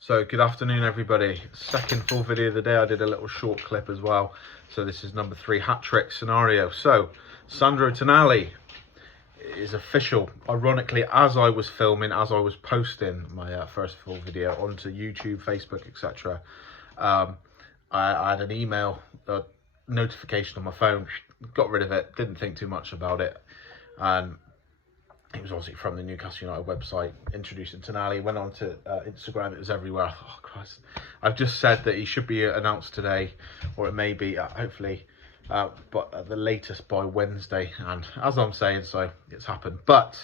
So good afternoon everybody. Second full video of the day. I did a little short clip as well. So this is number 3 hat-trick scenario. So Sandro Tonali is official. Ironically, as I was filming, as I was posting my first full video onto YouTube, Facebook, etc. I had an email notification on my phone, got rid of it, didn't think too much about it. And it was obviously from the Newcastle United website, introducing Tonali. Went on to Instagram, it was everywhere. I thought, oh Christ. I've just said that he should be announced today, or it may be, hopefully, but at the latest by Wednesday. And as I'm saying, so it's happened. But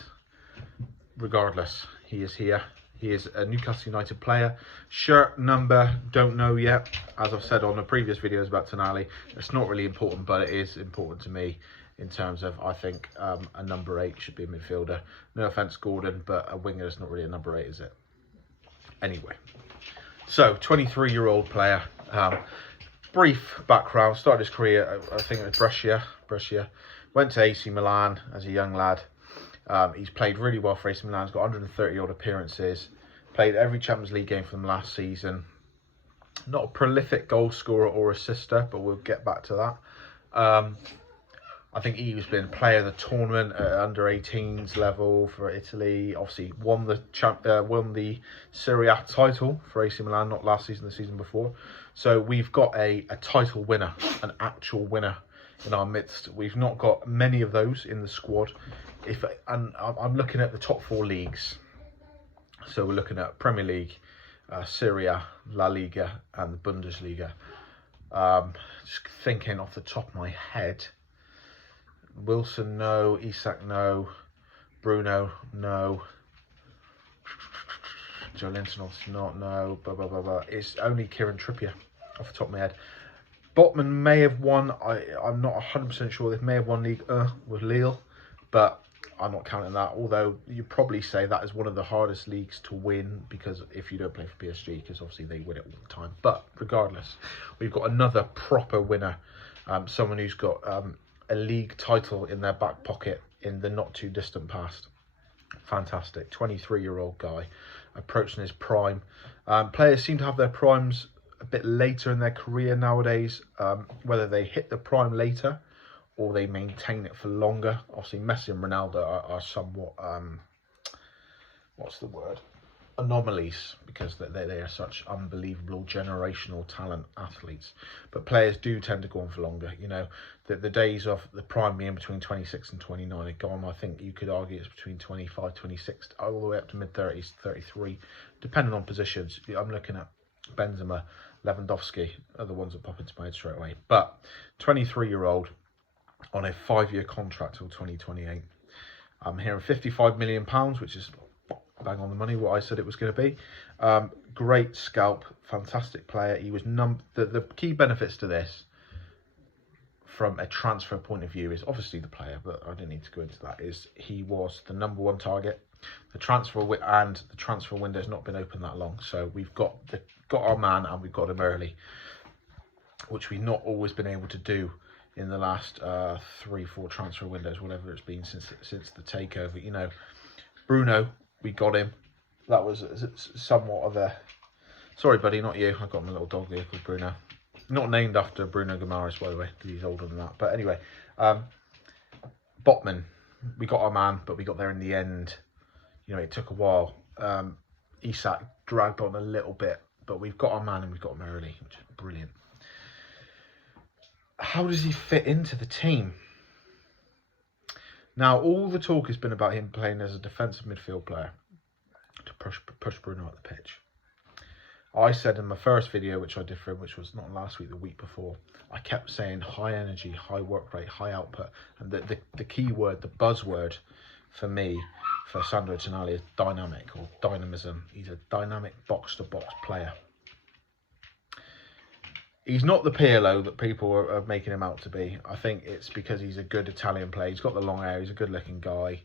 regardless, he is here. He is a Newcastle United player. Shirt number, don't know yet. As I've said on the previous videos about Tonali, it's not really important, but it is important to me in terms of, I think, a number 8 should be a midfielder. No offence, Gordon, but a winger is not really a number 8, is it? Anyway, so 23-year-old player. Brief background, started his career, I think at Brescia. Went to AC Milan as a young lad. He's played really well for AC Milan. He's got 130 odd appearances. Played every Champions League game for them last season. Not a prolific goal scorer or assister, but we'll get back to that. I think he's been player of the tournament at under 18s level for Italy. Obviously won the Serie A title for AC Milan, not last season, the season before. So we've got a title winner, an actual winner in our midst. We've not got many of those in the squad. And I'm looking at the top 4 leagues. So we're looking at Premier League, Serie A, La Liga, and the Bundesliga. Just thinking off the top of my head. Wilson, no. Isak, no. Bruno, no. Joe Linton, obviously not, no. It's only Kieran Trippier off the top of my head. Botman may have won. I'm not 100% sure. They may have won League with Lille, but I'm not counting that. Although you'd probably say that is one of the hardest leagues to win, because if you don't play for PSG, because obviously they win it all the time. But regardless, we've got another proper winner. Someone who's got a league title in their back pocket in the not too distant past. Fantastic. 23-year-old guy approaching his prime. Players seem to have their primes a bit later in their career nowadays, whether they hit the prime later or they maintain it for longer. Obviously Messi and Ronaldo are somewhat what's the word, anomalies, because they are such unbelievable generational talent athletes. But players do tend to go on for longer. You know, the days of the prime being between 26 and 29 are gone. I think you could argue it's between 25, 26, all the way up to mid-30s, 33, depending on positions. I'm looking at Benzema, Lewandowski are the ones that pop into my head straight away. But 23-year-old on a 5-year contract till 2028. I'm hearing £55 million, which is bang on the money, what I said it was going to be. Great scalp, fantastic player. He was the key benefits to this from a transfer point of view is obviously the player, but I didn't need to go into that. Is he was the number 1 target. The transfer window has not been open that long, so we've got our man, and we've got him early, which we've not always been able to do in the last 3-4 transfer windows, whatever it's been since the takeover. You know, Bruno, we got him. That was somewhat of a... Sorry, buddy, not you. I got my little dog here called Bruno. Not named after Bruno Guimaraes, by the way, because he's older than that. But anyway, Botman, we got our man, but we got there in the end. You know, it took a while. Isak dragged on a little bit, but we've got our man and we've got him early, which is brilliant. How does he fit into the team? Now, all the talk has been about him playing as a defensive midfield player to push Bruno up the pitch. I said in my first video, which I did for him, which was not last week, the week before, I kept saying high energy, high work rate, high output. And the key word, the buzzword for me, for Sandro Tonali, is dynamic or dynamism. He's a dynamic box-to-box player. He's not the Pirlo that people are making him out to be. I think it's because he's a good Italian player. He's got the long hair. He's a good-looking guy.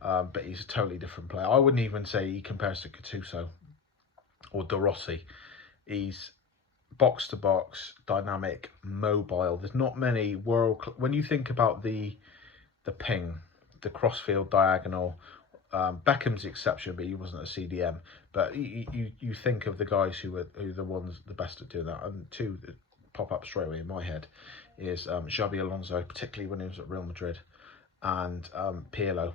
But he's a totally different player. I wouldn't even say he compares to Gattuso or De Rossi. He's box-to-box, dynamic, mobile. There's not many when you think about the ping, the crossfield diagonal, Beckham's the exception, but he wasn't a CDM. But you think of the guys who are the ones the best at doing that, and two that pop up straight away in my head is Xabi Alonso, particularly when he was at Real Madrid, and Pirlo.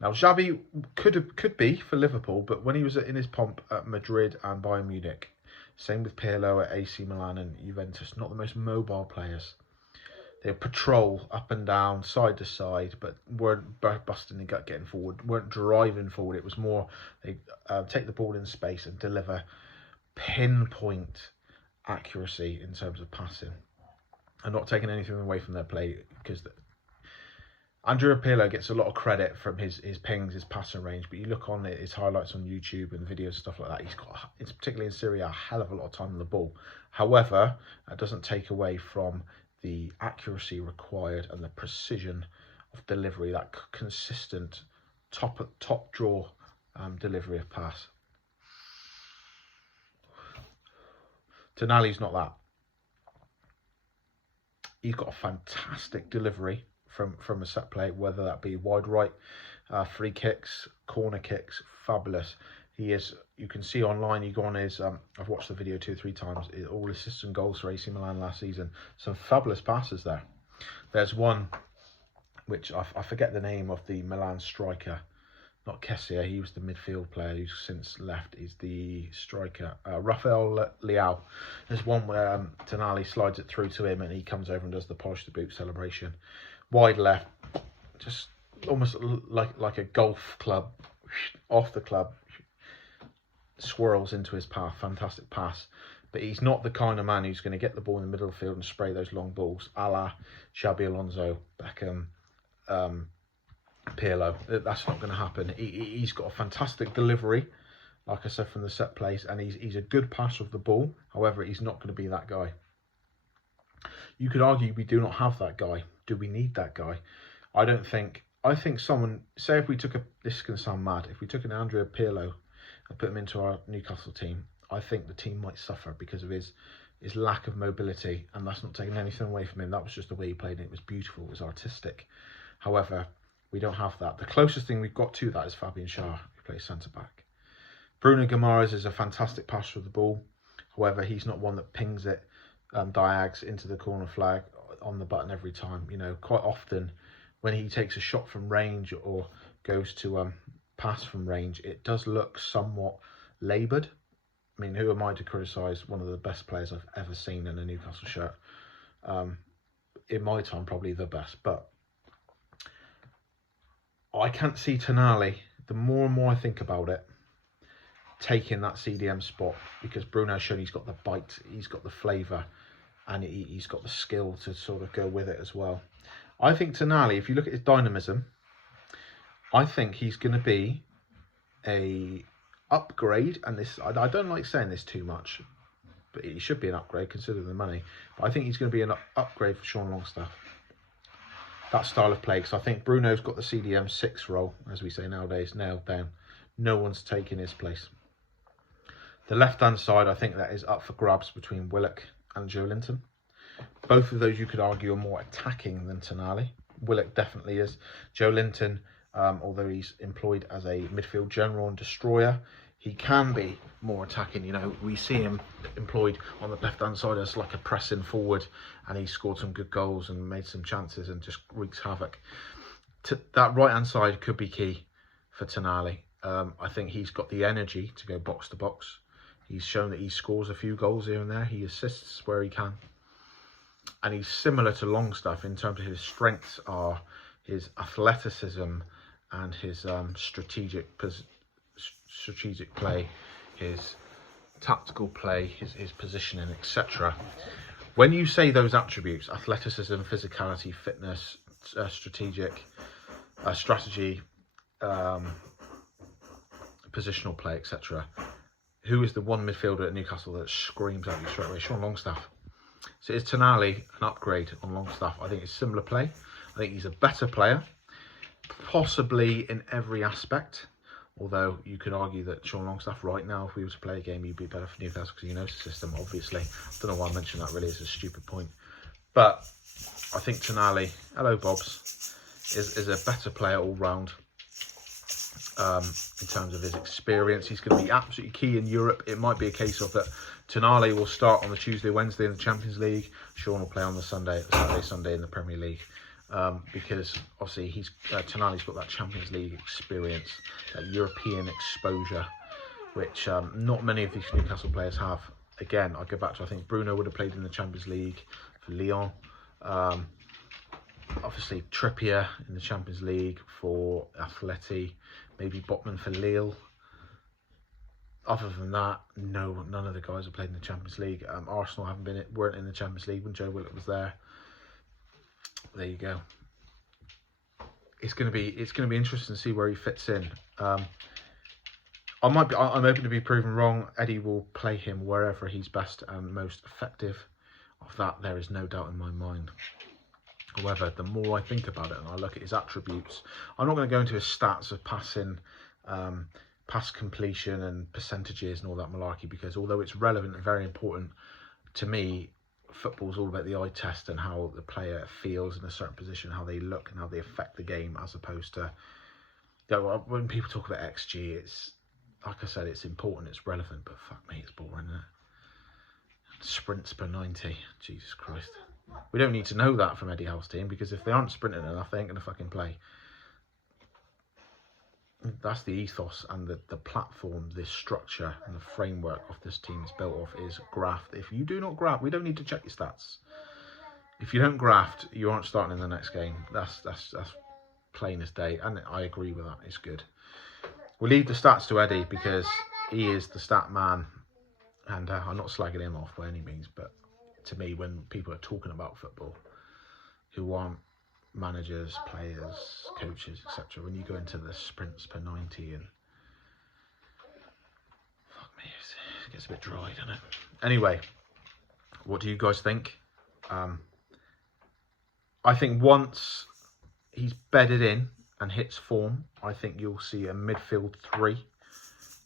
Now Xabi could be for Liverpool, but when he was in his pomp at Madrid and Bayern Munich, same with Pirlo at AC Milan and Juventus, not the most mobile players. They patrol up and down, side to side, but weren't busting the gut getting forward, weren't driving forward. It was more they take the ball in space and deliver pinpoint accuracy in terms of passing, and not taking anything away from their play, because Andrea Pirlo gets a lot of credit from his pings, his passing range, but you look on his highlights on YouTube and videos, stuff like that, he's got, it's particularly in Serie A, a hell of a lot of time on the ball. However, that doesn't take away from the accuracy required and the precision of delivery, that consistent top draw delivery of pass. Tonali's not that. He's got a fantastic delivery from a set play, whether that be wide right, free kicks, corner kicks, fabulous. He is, you can see online, you go on his, I've watched the video 2 or 3 times, all assists and goals for AC Milan last season. Some fabulous passes there. There's one, which I forget the name of the Milan striker, not Kessier, he was the midfield player who's since left, he's the striker, Rafael Leao. There's one where Tonali slides it through to him and he comes over and does the polish the boot celebration. Wide left, just almost like a golf club, off the club, swirls into his path, fantastic pass. But he's not the kind of man who's going to get the ball in the middle of the field and spray those long balls, a la Xabi Alonso, Beckham, Pirlo. That's not going to happen. He's got a fantastic delivery, like I said, from the set plays, and he's a good passer of the ball. However, he's not going to be that guy. You could argue we do not have that guy. Do we need that guy? I don't think. I think someone, say if we took this can sound mad, if we took an Andrea Pirlo and put him into our Newcastle team, I think the team might suffer because of his lack of mobility, and that's not taking anything away from him. That was just the way he played, and it was beautiful, it was artistic. However, we don't have that. The closest thing we've got to that is Fabian Schär, who plays centre-back. Bruno Guimaraes is a fantastic passer of the ball. However, he's not one that pings it diags into the corner flag on the button every time. You know, quite often when he takes a shot from range or goes to pass from range, it does look somewhat laboured. I mean, who am I to criticise one of the best players I've ever seen in a Newcastle shirt? In my time, probably the best. But I can't see Tonali, the more and more I think about it, taking that CDM spot, because Bruno's shown he's got the bite, he's got the flavour, and he's got the skill to sort of go with it as well. I think Tonali, if you look at his dynamism, I think he's going to be a upgrade, and this, I don't like saying this too much, but he should be an upgrade considering the money, but I think he's going to be an upgrade for Sean Longstaff. That style of play, because I think Bruno's got the CDM 6 role, as we say nowadays, nailed down. No one's taking his place. The left-hand side, I think that is up for grabs between Willock and Joelinton. Both of those, you could argue, are more attacking than Tonali. Willock definitely is. Joelinton, although he's employed as a midfield general and destroyer, he can be more attacking. You know, we see him employed on the left-hand side as like a pressing forward, and he scored some good goals and made some chances and just wreaks havoc. That right-hand side could be key for Tonali. I think he's got the energy to go box to box. He's shown that he scores a few goals here and there. He assists where he can. And he's similar to Longstaff in terms of his strengths are his athleticism and his strategic play, his tactical play, his positioning, etc. When you say those attributes, athleticism, physicality, fitness, strategy, positional play, etc., who is the one midfielder at Newcastle that screams at you straight away? Sean Longstaff. So is Tonali an upgrade on Longstaff? I think it's similar play. I think he's a better player, possibly in every aspect. Although you could argue that Sean Longstaff right now, if we were to play a game, he'd be better for Newcastle because he knows the system, obviously. I don't know why I mentioned that, really. It's a stupid point. But I think Tonali, hello Bobs, is a better player all round. in terms of his experience. He's going to be absolutely key in Europe. It might be a case of that Tonali will start on the Tuesday, Wednesday in the Champions League. Sean will play on the Saturday, Sunday in the Premier League. Because obviously Tonali's got that Champions League experience, that European exposure, which not many of these Newcastle players have. Again, I go back to, I think Bruno would have played in the Champions League for Lyon. Obviously Trippier in the Champions League for Atleti, maybe Botman for Lille. Other than that, no, none of the guys have played in the Champions League. Arsenal weren't in the Champions League when Joe Willock was there. There you go. It's gonna be interesting to see where he fits in. I'm open to be proven wrong. Eddie will play him wherever he's best and most effective. Of that, there is no doubt in my mind. However, the more I think about it and I look at his attributes, I'm not going to go into his stats of passing, pass completion and percentages and all that malarkey, because although it's relevant and very important to me, football's all about the eye test and how the player feels in a certain position, how they look and how they affect the game, as opposed to, you know, when people talk about XG, it's, like I said, it's important, it's relevant, but fuck me, it's boring, isn't it? Sprints per 90, Jesus Christ. We don't need to know that from Eddie Howe's team, because if they aren't sprinting enough, they ain't going to fucking play. That's the ethos and the platform, this structure and the framework of this team is built off is graft. If you do not graft, we don't need to check your stats. If you don't graft, you aren't starting in the next game. That's plain as day, and I agree with that. It's good. We'll leave the stats to Eddie because he is the stat man, and I'm not slagging him off by any means, but to me, when people are talking about football who aren't managers, players, coaches, etc., when you go into the sprints per 90 and fuck me, it gets a bit dry, doesn't it? Anyway, what do you guys think? I think once he's bedded in and hits form, I think you'll see a midfield three.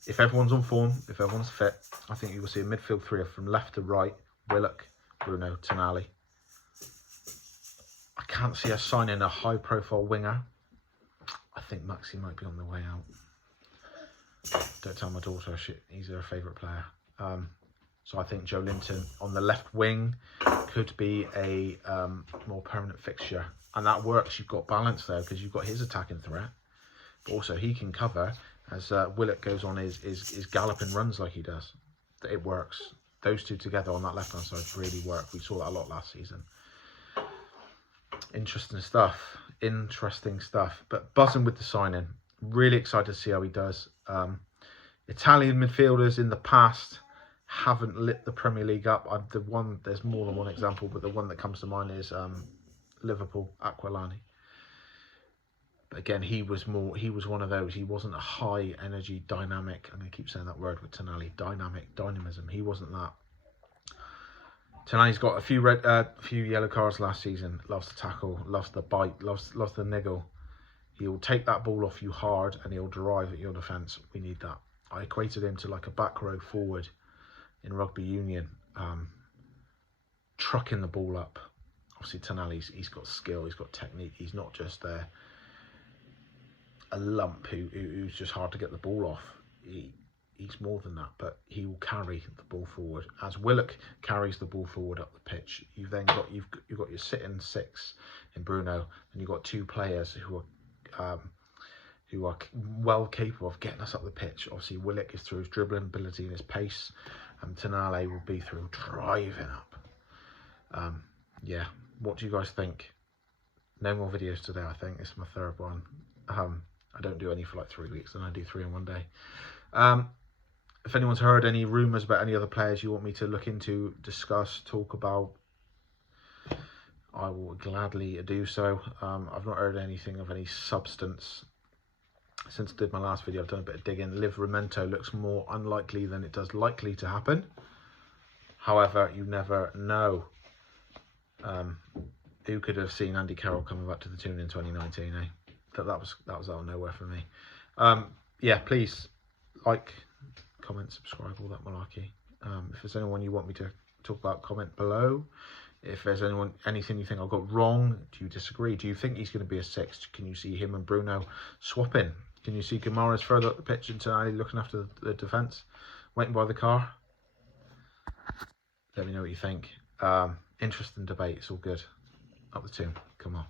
If everyone's on form, if everyone's fit, I think you will see a midfield three from left to right: Willock, Bruno, Tonali. I can't see us signing a high-profile winger. I think Maxi might be on the way out. Don't tell my daughter he's her favourite player. So I think Joe Linton on the left wing could be a more permanent fixture. And that works. You've got balance there because you've got his attacking threat. But also he can cover as Willock goes on his galloping runs like he does. It works. Those two together on that left-hand side really work. We saw that a lot last season. Interesting stuff. But buzzing with the signing. Really excited to see how he does. Italian midfielders in the past haven't lit the Premier League up. There's more than one example, but the one that comes to mind is Liverpool, Aquilani. But again, he was one of those. He wasn't a high energy, dynamic, I'm going to keep saying that word with Tonali, dynamism. He wasn't that. Tonali's got a few yellow cards last season. Loves to tackle, loves the bite, loves the niggle. He'll take that ball off you hard and he'll drive at your defence. We need that. I equated him to like a back row forward in rugby union, trucking the ball up. Obviously Tonali's, he's got skill, he's got technique. He's not just a lump who's just hard to get the ball off. He's more than that, but he will carry the ball forward. As Willock carries the ball forward up the pitch, you've got your sitting six in Bruno, and you've got two players who are well capable of getting us up the pitch. Obviously, Willock is through his dribbling ability and his pace, and Tonali will be through driving up. Yeah, what do you guys think? No more videos today, I think. It's my third one. I don't do any for like 3 weeks, and I do 3 in one day. If anyone's heard any rumours about any other players you want me to look into, discuss, talk about, I will gladly do so. I've not heard anything of any substance. Since I did my last video, I've done a bit of digging. Livramento looks more unlikely than it does likely to happen. However, you never know. Who could have seen Andy Carroll coming back to the Toon in 2019, eh? That was out of nowhere for me. Yeah, please like, comment, subscribe, all that malarkey. If there's anyone you want me to talk about, comment below. If there's anything you think I got wrong, do you disagree? Do you think he's going to be a 6? Can you see him and Bruno swapping? Can you see Guimaraes further up the pitch and Tonali looking after the defence, waiting by the car? Let me know what you think. Interesting debate. It's all good. Up the Toon. Come on.